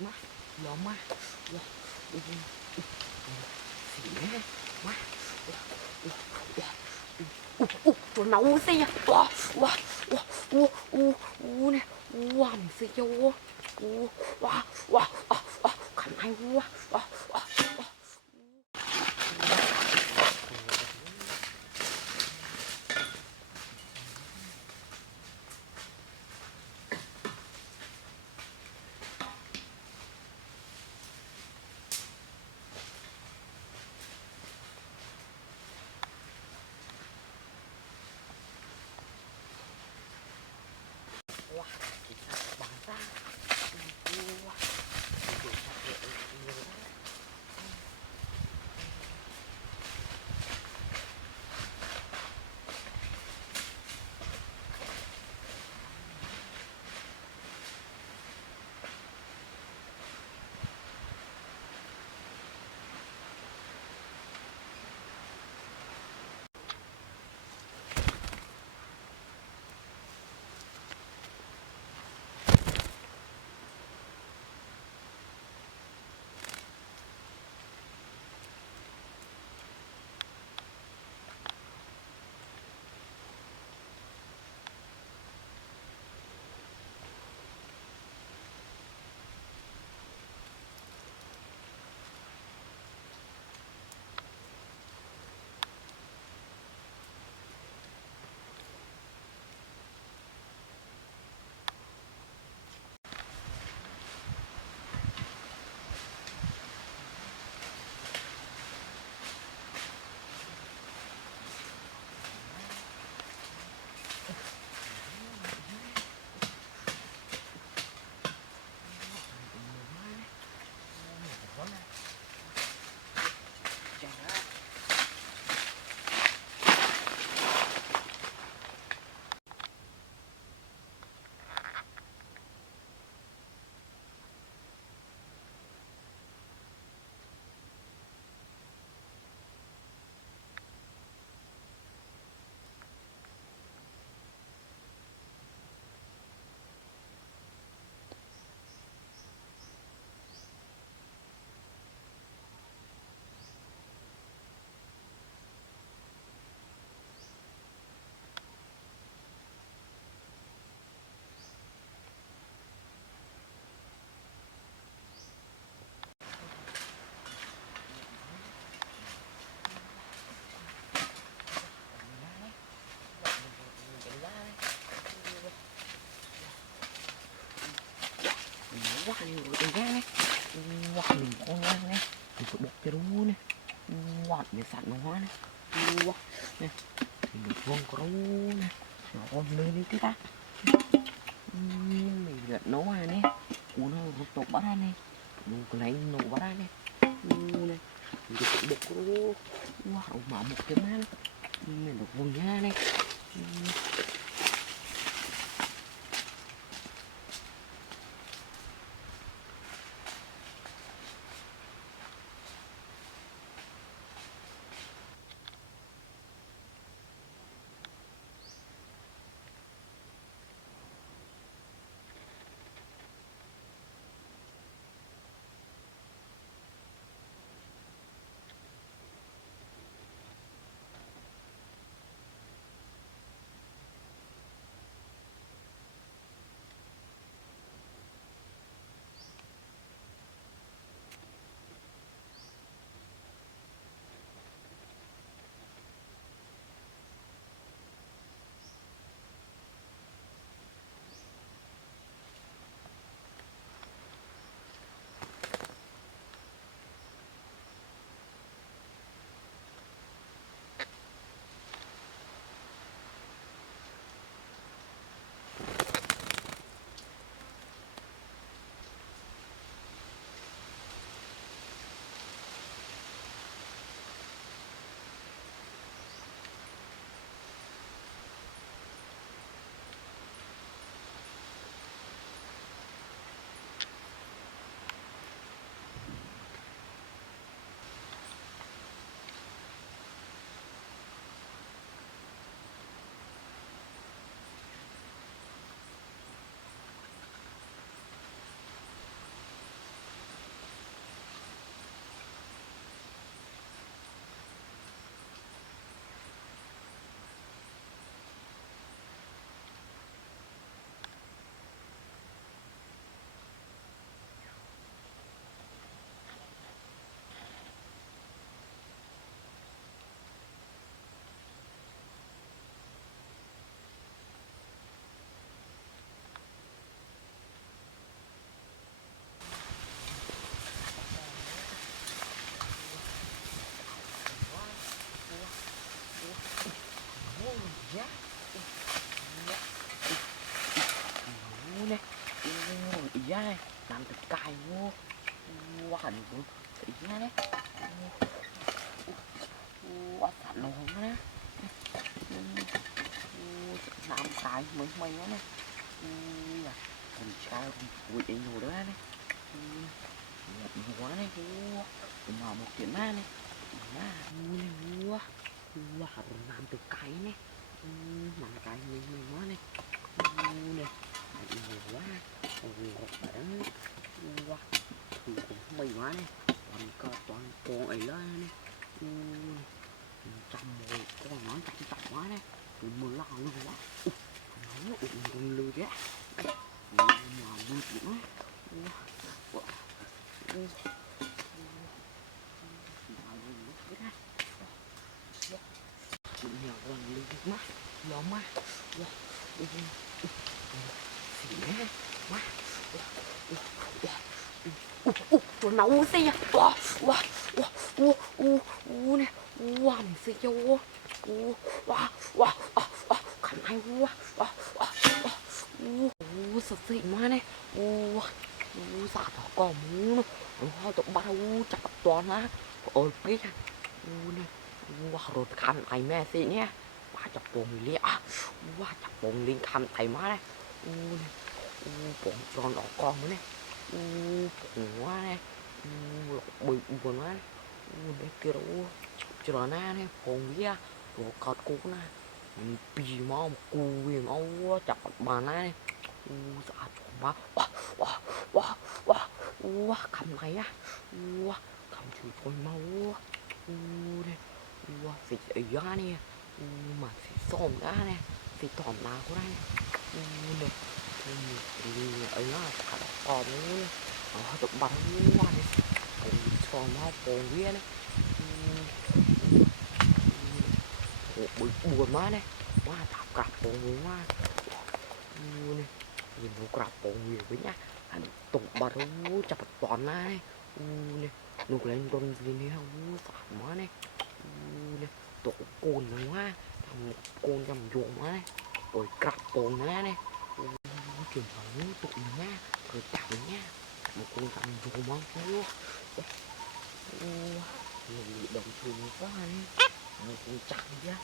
má lo má lo xỉu má tôi nấu xí wow wow wow nè wow mình xí vô wow wow khánh hay quá quá nhiều con gà này quá nhiều con gà này mình phải bột cho đúng nè quá nhiều sẵn nó hóa này quá nè mình vuông có rú nè nó con lên đi tí ta mình gật nấu à nè uống nó rút tục bắt ra này đủ cái này nổ bắt ra này nè mình phải bột có rú quá mở một cái má mình được vuông nha này này làm thịt cay vô quá hình cũng thị nha đấy quá sạch luôn đó làm cay mấy mấy đó này mình sao vui vậy nhiều đó này quá này mà một chuyện má này má quá quá làm từ cay này làm cay mình quá này này nhiều quá bạn quá cũng mày quá này toàn con ấy lên này trăm rồi con nói trăm quá này mưa lo luôn quá nó còn lười á mà mưa nữa nhiều lần lười má lo má xỉ má tôi nấu xe nè mình xe cho khánh hay sạch xị má này dạ thỏ cỏ mũ nó tụi bắt chặt toàn á ôi biết nè rồi khăn ai mẹ xị nhé chặt bồn liền chặt bồn liền khăn thầy má này nè bồn tròn đỏ con nữa này bồn quá này bự buồn quá đây kia đâu chờ na này bồn kia rồi cọt cú na bì máu cù viền máu chặt bà này dạ má cầm này á cầm chùi con máu đây xịt ở giá nè mà xịt xôm đã nè xịt tỏm nào của đây nè ở nó cả còn nữa tụi bắn quá nè còn máu còn kia nè buồn má nè quá thạp cặp còn quá nè nhìn nó cặp còn nhiều với nhá tụi bắn chặt toàn này nè nụ lên con gì nè không sạch má nè nè tụi cồn nữa quá thằng cồn cầm ruộng má nè rồi cặp cồn nữa nè truyền thống tụi nữa rồi tạo nhá một con cầm ruộng má quá nhiều đồng tiền quá nè một con chặt nhá